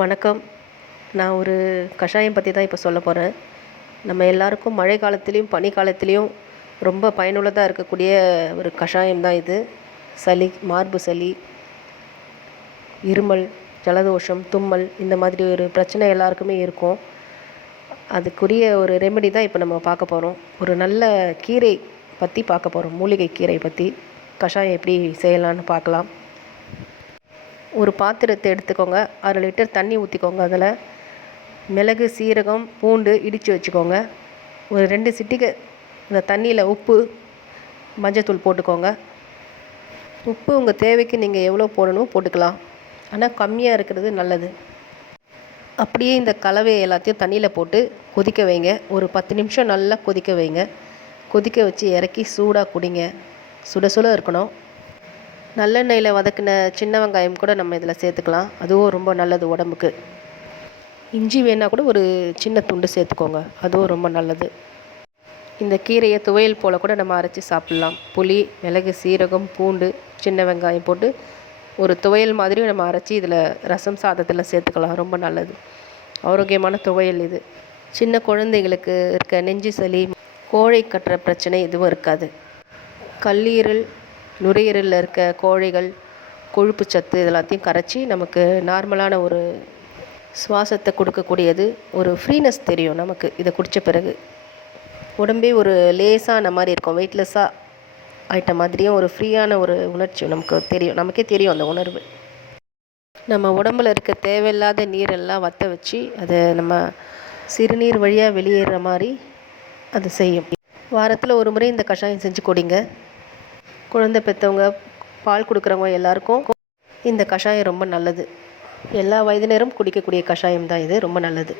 வணக்கம். நான் ஒரு கஷாயம் பற்றி தான் இப்போ சொல்ல போகிறேன் நம்ம எல்லாருக்கும் மழை காலத்துலேயும் பனி காலத்துலேயும் ரொம்ப பயனுள்ளதாக இருக்கக்கூடிய ஒரு கஷாயம் தான் இது. சளி மார்பு சளி இருமல் ஜலதோஷம் தும்மல் இந்த மாதிரி ஒரு பிரச்சனை எல்லாருக்குமே இருக்கும். அதுக்குரிய ஒரு ரெமெடி தான் இப்போ நம்ம பார்க்க போகிறோம் ஒரு நல்ல கீரை பற்றி பார்க்க போகிறோம் மூலிகை கீரை பற்றி கஷாயம் எப்படி செய்யலான்னு பார்க்கலாம். ஒரு பாத்திரத்தை எடுத்துக்கோங்க. அரை லிட்டர் தண்ணி ஊற்றிக்கோங்க அதில். மிளகு சீரகம் பூண்டு இடித்து வச்சுக்கோங்க. ஒரு ரெண்டு சிட்டிகை இந்த தண்ணியில் உப்பு மஞ்சத்தூள் போட்டுக்கோங்க. உப்பு உங்கள் தேவைக்கு நீங்கள் எவ்வளோ போடணும் போட்டுக்கலாம். ஆனால் கம்மியாக இருக்கிறது நல்லது. அப்படியே இந்த கலவையை எல்லாத்தையும் தண்ணியில் போட்டு கொதிக்க வைங்க. ஒரு பத்து நிமிஷம் நல்லா கொதிக்க வைங்க. கொதிக்க வச்சு இறக்கி சூடாக குடிங்க. சுட சுட இருக்கணும். நல்லெண்ணெயில் வதக்கின சின்ன வெங்காயம் கூட நம்ம இதில் சேர்த்துக்கலாம். அதுவும் ரொம்ப நல்லது உடம்புக்கு. இஞ்சி வேணால் கூட ஒரு சின்ன துண்டு சேர்த்துக்கோங்க. அதுவும் ரொம்ப நல்லது. இந்த கீரையை துவையல் போல் கூட நம்ம அரைச்சி சாப்பிட்லாம். புளி மிளகு சீரகம் பூண்டு சின்ன வெங்காயம் போட்டு ஒரு துவையல் மாதிரியும் நம்ம அரைச்சி இதில் ரசம் சாதத்தில் சேர்த்துக்கலாம். ரொம்ப நல்லது. ஆரோக்கியமான துவையல் இது. சின்ன குழந்தைகளுக்கு இருக்க நெஞ்சு சளி கோழை கட்டுற பிரச்சனை எதுவும் இருக்காது. கல்லீரல் நுரையீரலில் இருக்க கோழைகள் கொழுப்பு சத்து இதெல்லாத்தையும் கரைச்சி நமக்கு நார்மலான ஒரு சுவாசத்தை கொடுக்கக்கூடியது. ஒரு ஃப்ரீனஸ் தெரியும் நமக்கு இதை குடித்த பிறகு. உடம்பே ஒரு லேசான மாதிரி இருக்கும். வெயிட்லெஸ்ஸாக ஆயிட்ட மாதிரியும் ஒரு ஃப்ரீயான ஒரு உணர்ச்சி நமக்கு தெரியும். நமக்கே தெரியும் அந்த உணர்வு. நம்ம உடம்புல இருக்க தேவையில்லாத நீரெல்லாம் வற்ற வச்சு அதை நம்ம சிறுநீர் வழியாக வெளியேற மாதிரி அது செய்யும். வாரத்தில் ஒரு முறை இந்த கஷாயம் செஞ்சு கொடிங்க. குழந்தை பெற்றவங்க பால் கொடுக்குறவங்க எல்லாருக்கும் இந்த கஷாயம் ரொம்ப நல்லது. எல்லா வயதினரும் குடிக்கக்கூடிய கஷாயம் தான் இது ரொம்ப நல்லது.